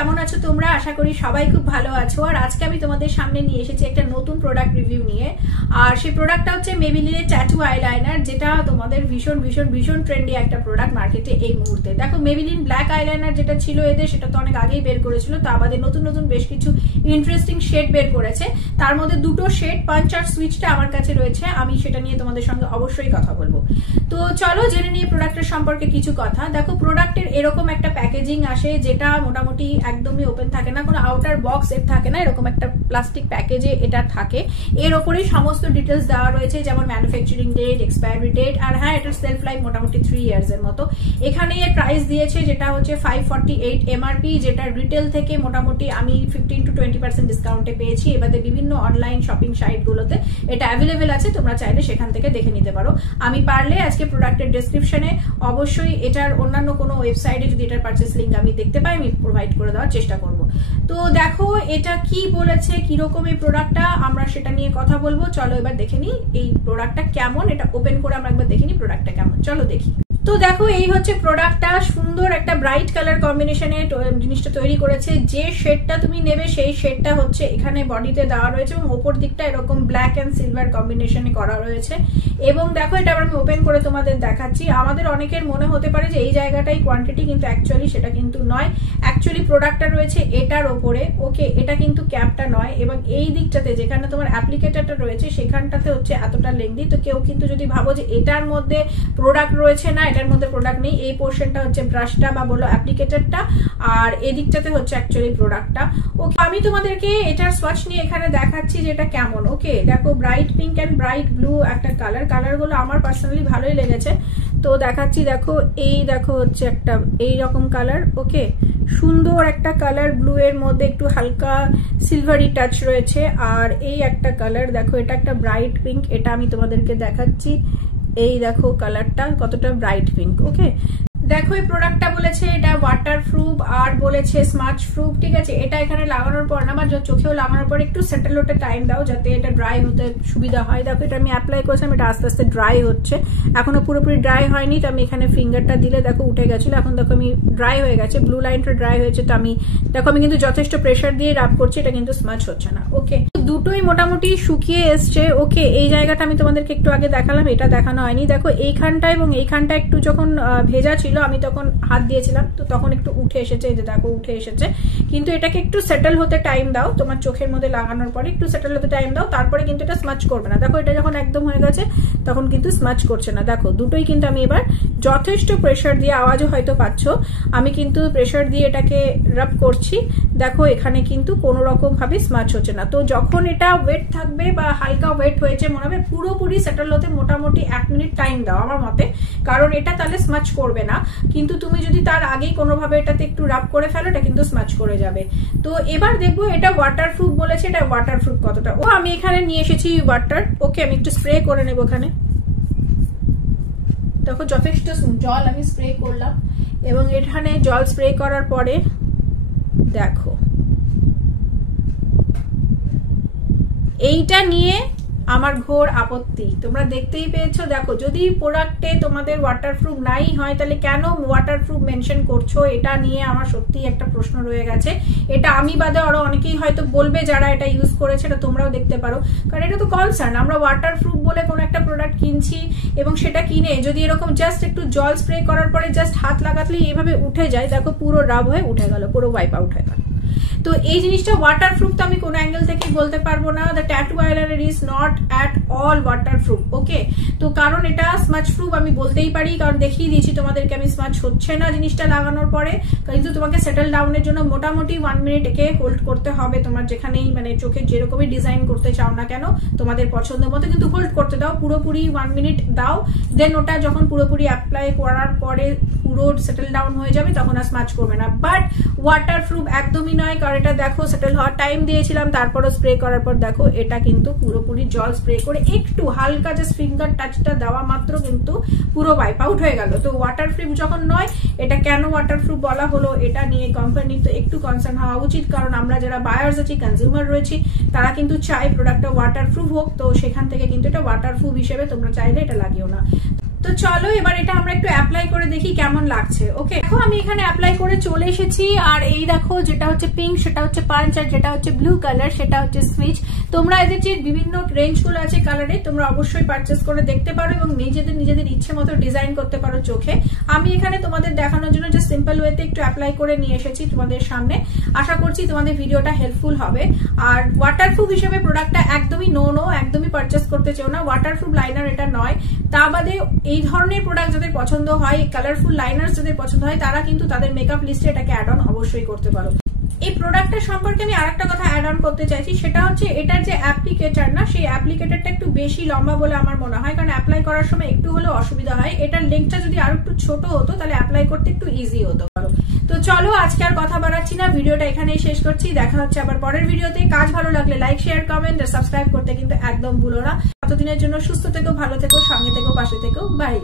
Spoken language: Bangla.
কেমন আছো তোমরা? আশা করি সবাই খুব ভালো আছো। আর আজকে আমি তোমাদের সামনে নিয়ে এসেছি একটা নতুন প্রোডাক্ট রিভিউ নিয়ে। আর সেই প্রোডাক্টটা হচ্ছে মেবিলিনের ট্যাটু আইলাইনার, যেটা তোমাদের ভীষণ ভীষণ ভীষণ ট্রেন্ডি একটা প্রোডাক্ট মার্কেটে এই মুহূর্তে। দেখো, মেবিলিন ব্ল্যাক আইলাইনার যেটা ছিল এদের, সেটা তো অনেক আগেই বের করেছিল। তা আমাদের নতুন নতুন বেশ কিছু ইন্টারেস্টিং শেড বের করেছে। তার মধ্যে দুটো শেড পাঞ্চ আর সুইচটা আমার কাছে রয়েছে, আমি সেটা নিয়ে তোমাদের সঙ্গে অবশ্যই কথা বলবো। তো চলো জেনে নিয়ে প্রোডাক্টের সম্পর্কে কিছু কথা। দেখো, প্রোডাক্টের এরকম একটা প্যাকেজিং আসে যেটা মোটামুটি একদমই ওপেন থাকে না, কোনো আউটার বক্স এর থাকে না, এরকম একটা প্লাস্টিক প্যাকেজে এটা থাকে। এর ওপরেই সমস্ত ডিটেলস দেওয়া রয়েছে, যেমন ম্যানুফ্যাকচারিং ডেট, এক্সপায়ারি ডেট, আর হ্যাঁ, এটার সেলফ লাইফ মোটামুটি 3 ইয়ার্স এর মতো। এখানে এর প্রাইস দিয়েছে যেটা হচ্ছে 548 এমআরপি, যেটা রিটেল থেকে মোটামুটি আমি 15 to 20% ডিসকাউন্টে পেয়েছি। এবারে বিভিন্ন অনলাইন শপিং সাইট গুলোতে এটা অ্যাভেলেবেল আছে, তোমরা চাইলে সেখান থেকে দেখে নিতে পারো। আমি পারলে আজকে প্রোডাক্টের ডেসক্রিপশনে অবশ্যই এটার অন্যান্য কোনো ওয়েবসাইটে যদি এটার পারচেস লিঙ্ক আমি দেখতে পাই, আমি প্রোভাইড করে দেওয়ার চেষ্টা করব। তো দেখো এটা কি বলেছে, কিরকম এই প্রোডাক্টটা, আমরা সেটা নিয়ে কথা বলবো। চলো এবার দেখে নিই এই প্রোডাক্টটা কেমন। এটা ওপেন করে আমরা একবার দেখে নিই প্রোডাক্টটা কেমন। চলো দেখি। তো দেখো, এই হচ্ছে প্রোডাক্টটা। সুন্দর একটা ব্রাইট কালার কম্বিনেশনে জিনিসটা তৈরি করেছে। যে শেডটা তুমি নেবে সেই শেডটা হচ্ছে এখানে বডিতে দেওয়া রয়েছে, এবং ওপর দিকটা এরকম ব্ল্যাক অ্যান্ড সিলভার কম্বিনেশনে করা রয়েছে। এবং দেখো, এটা আমি ওপেন করে তোমাদের দেখাচ্ছি। আমাদের অনেকের মনে হতে পারে যে এই জায়গাটাই কোয়ান্টিটি, কিন্তু অ্যাকচুয়ালি সেটা কিন্তু নয়। অ্যাকচুয়ালি প্রোডাক্টটা রয়েছে এটার ওপরে, ওকে, এটা কিন্তু ক্যাপটা নয়। এবং এই দিকটাতে যেখানে তোমার অ্যাপ্লিকেটারটা রয়েছে সেখানটাতে হচ্ছে এতটা লেংদি। তো কেউ কিন্তু যদি ভাবো যে এটার মধ্যে প্রোডাক্ট রয়েছে, না, এটার মধ্যে প্রোডাক্ট নেই। এই পোর্শনটা হচ্ছে ব্রাশটা বা বলো অ্যাপ্লিকেটরটা, আর এই দিকটাতে হচ্ছে অ্যাকচুয়ালি প্রোডাক্টটা। ওকে, আমি তোমাদেরকে এটার সোয়াচ নিয়ে এখানে দেখাচ্ছি যেটা কেমন। ওকে, দেখো, bright pink and bright blue একটা কালারগুলো আমার পার্সোনালি ভালোই লেগেছে। তো দেখাচ্ছি, দেখো, এই দেখো হচ্ছে একটা এই রকম কালার। ওকে, সুন্দর একটা কালার, ব্লু এর মধ্যে একটু হালকা সিলভারি টাচ রয়েছে। আর এই একটা কালার, দেখো, এটা একটা ব্রাইট পিঙ্ক, এটা আমি তোমাদেরকে দেখাচ্ছি। এই দেখো কালারটা কতটা ব্রাইট পিঙ্ক। ওকে, দেখো, এই প্রোডাক্টটা বলেছে এটা ওয়াটার প্রুফ আর বলেছে স্মাচ প্রুফ। ঠিক আছে, এটা এখানে লাগানোর পর না, আমার চোখেও লাগানোর পর একটু সেটেল হতে টাইম দাও, যাতে এটা ড্রাই হতে সুবিধা হয়। দেখো, এটা আমি অ্যাপ্লাই করেছিলাম, এটা আস্তে আস্তে ড্রাই হচ্ছে। এখনো পুরোপুরি ড্রাই হয়নি, তো আমি এখানে ফিঙ্গারটা দিলে দেখো উঠে গেছিল। এখন দেখো আমি ড্রাই হয়ে গেছে, ব্লু লাইনটা ড্রাই হয়েছে। তো আমি দেখো, আমি কিন্তু যথেষ্ট প্রেশার দিয়ে রাব করছি, এটা কিন্তু স্মাচ হচ্ছে না। ওকে, দুটোই মোটামুটি শুকিয়ে এসছে। ওকে, এই জায়গাটা আমি তোমাদেরকে একটু আগে দেখালাম, এটা দেখানো হয়নি। দেখো, এইখানটা এবং এইখানটা একটু যখন ভেজা ছিল, আমি তখন হাত দিয়েছিলাম, তো তখন একটু উঠে এসেছে। এই যে দেখো উঠে এসেছে। কিন্তু এটাকে একটু সেটেল হতে টাইম দাও, তোমার চোখের মধ্যে লাগানোর পরে একটু সেটেল হতে টাইম দাও, তারপরে কিন্তু এটা স্মাচ করবে না। দেখো, এটা যখন একদম হয়ে গেছে তখন কিন্তু স্মাচ করছে না। দেখো, দুটোই কিন্তু আমি এবার যথেষ্ট প্রেশার দিয়ে, আওয়াজও হয়তো পাচ্ছ, আমি কিন্তু প্রেশার দিয়ে এটাকে রাব করছি। দেখো, এখানে কিন্তু কোনো রকম ভাবে স্মাচ হচ্ছে না। তো যখন এটা ওয়েট থাকবে বা হালকা ওয়েট হয়েছে, মনে হবে পুরোপুরি সেটেল হতে মোটামুটি 1 মিনিট টাইম দাও আমার মতে, কারণ এটা তাহলে স্মাচ করবে না। কিন্তু তুমি যদি তার আগেই কোনোভাবে এটাতে একটু রাব করে ফেলো, এটা কিন্তু স্মাচ করে যাবে। তো এবার দেখবো এটা ওয়াটারপ্রুফ বলেছে, এটা ওয়াটারপ্রুফ কতটা। ও, আমি এখানে নিয়ে এসেছি ওয়াটার। ওকে, আমি একটু স্প্রে করে নেবো এখানে। দেখো, যথেষ্ট জল আমি স্প্রে করলাম, এবং এখানে জল স্প্রে করার পরে দেখো এইটা নিয়ে আমার ঘোর আপত্তি, তোমরা দেখতেই পেয়েছো। দেখো, যদি প্রোডাক্টে তোমাদের ওয়াটারপ্রুফ নাই হয়, তাহলে কেন ওয়াটারপ্রুফ মেনশন করছো? এটা নিয়ে আমার সত্যি একটা প্রশ্ন রয়ে গেছে। এটা আমি বাদে আরো অনেকেই হয়তো বলবে যারা এটা ইউজ করেছে, এটা তোমরাও দেখতে পারো, কারণ এটা তো কনসার্ন। আমরা ওয়াটারপ্রুফ বলে কোনো একটা প্রোডাক্ট কিনছি, এবং সেটা কিনে যদি এরকম জাস্ট একটু জল স্প্রে করার পরে জাস্ট হাত লাগাতলেই এইভাবে উঠে যায়, দেখো পুরো রাব হয়ে উঠে গেল, পুরো ওয়াইপ আউট হয়ে গেল। তো এই জিনিসটা ওয়াটারপ্রুফ তো আমি কোনো অ্যাঙ্গেল থেকে বলতে পারবো না। The tattoo eyeliner is not at all waterproof. Okay, তো কারণ এটা স্মাচ প্রুফ আমি বলতেই পারি, কারণ দেখিয়ে দিয়েছি তোমাদেরকে আমি স্মাচ হচ্ছে না জিনিসটা লাগানোর পরে। কিন্তু তোমাকে সেটেল ডাউনের জন্য মোটামুটি 1 মিনিট একে হোল্ড করতে হবে। তোমার যেখানেই মানে চোখের যেরকমই ডিজাইন করতে চাও না কেন, তোমাদের পছন্দ মতো কিন্তু হোল্ড করতে দাও, পুরোপুরি 1 মিনিট দাও। দেন ওটা যখন পুরোপুরি অ্যাপ্লাই করার পরে পুরো সেটেল ডাউন হয়ে যাবে, তখন আর স্মাচ করবে না। বাট ওয়াটারপ্রুফ একদমই নয়, কারণ এটা দেখো সেটেল হওয়ার টাইম দিয়েছিলাম, তারপরও স্প্রে করার পর দেখো এটা কিন্তু পুরোপুরি জল স্প্রে করে একটু হালকা জাস্ট ফিঙ্গার টাচটা দেওয়া মাত্র কিন্তু পুরো ওয়াইপ আউট হয়ে গেল। তো ওয়াটারপ্রুফ যখন নয়, এটা কেন ওয়াটারপ্রুফ বলা হলো, এটা নিয়ে কোম্পানি তো একটু কনসার্ন হওয়া উচিত, কারণ আমরা যারা বায়ার্স আছি, কনজিউমার রয়েছি, তারা কিন্তু চাই প্রোডাক্টটা ওয়াটারপ্রুফ হোক। তো সেখান থেকে কিন্তু এটা ওয়াটারপ্রুফ হিসেবে তোমরা চাইলে এটা লাগিও না। তো চলো এবার এটা আমরা একটু অ্যাপ্লাই করে দেখি কেমন লাগছে। ওকে, দেখো আমি এখানে অ্যাপ্লাই করে চলে এসেছি। আর এই দেখো যেটা হচ্ছে পিঙ্ক সেটা হচ্ছে পাঞ্চ, আর যেটা হচ্ছে ব্লু কালার সেটা হচ্ছে সুইচ। তোমরা এদের যে বিভিন্ন রেঞ্জ গুলো আছে কালারে তোমরা অবশ্যই পারচেস করে দেখতে পারো এবং নিজেদের ইচ্ছে মতো ডিজাইন করতে পারো চোখে। আমি এখানে তোমাদের দেখানোর জন্য যে সিম্পল ওয়েতে একটু অ্যাপ্লাই করে নিয়ে এসেছি তোমাদের সামনে। আশা করছি তোমাদের ভিডিওটা হেল্পফুল হবে। আর ওয়াটারপ্রুফ হিসেবে প্রোডাক্টটা একদমই একদমই পারচেস করতে চাও না, ওয়াটারপ্রুফ লাইনার এটা নয়। তা বাদে এই ধরনের প্রোডাক্ট যাদের পছন্দ হয়, কালারফুল লাইনার যাদের পছন্দ হয়, তারা কিন্তু তাদের মেকআপ লিস্টে এটাকে অ্যাড অন অবশ্যই করতে পারো। এই প্রোডাক্টটা সম্পর্কে আমি আরেকটা কথা অ্যাড অন করতে চাইছি, সেটা হচ্ছে এটার যে অ্যাপ্লিকেটর না, সেই অ্যাপ্লিকেটরটা একটু বেশি লম্বা বলে আমার মনে হয়, কারণ অ্যাপ্লাই করার সময় একটু হলেও অসুবিধা হয়। এটার লেন্থটা যদি আরো একটু ছোট হতো তাহলে অ্যাপ্লাই করতে একটু ইজি হতো। তো চলো আজকে আর কথা বাড়াচ্ছি না, ভিডিওটা এখানেই শেষ করছি। দেখা হচ্ছে আবার পরের ভিডিওতে। কাজ ভালো লাগলে লাইক, শেয়ার, কমেন্ট আর সাবস্ক্রাইব করতে কিন্তু একদম ভুলো না। ততদিনের জন্য সুস্থ থেকো, ভালো থেকো, সঙ্গে থেকো, পাশে থেকো। বাই।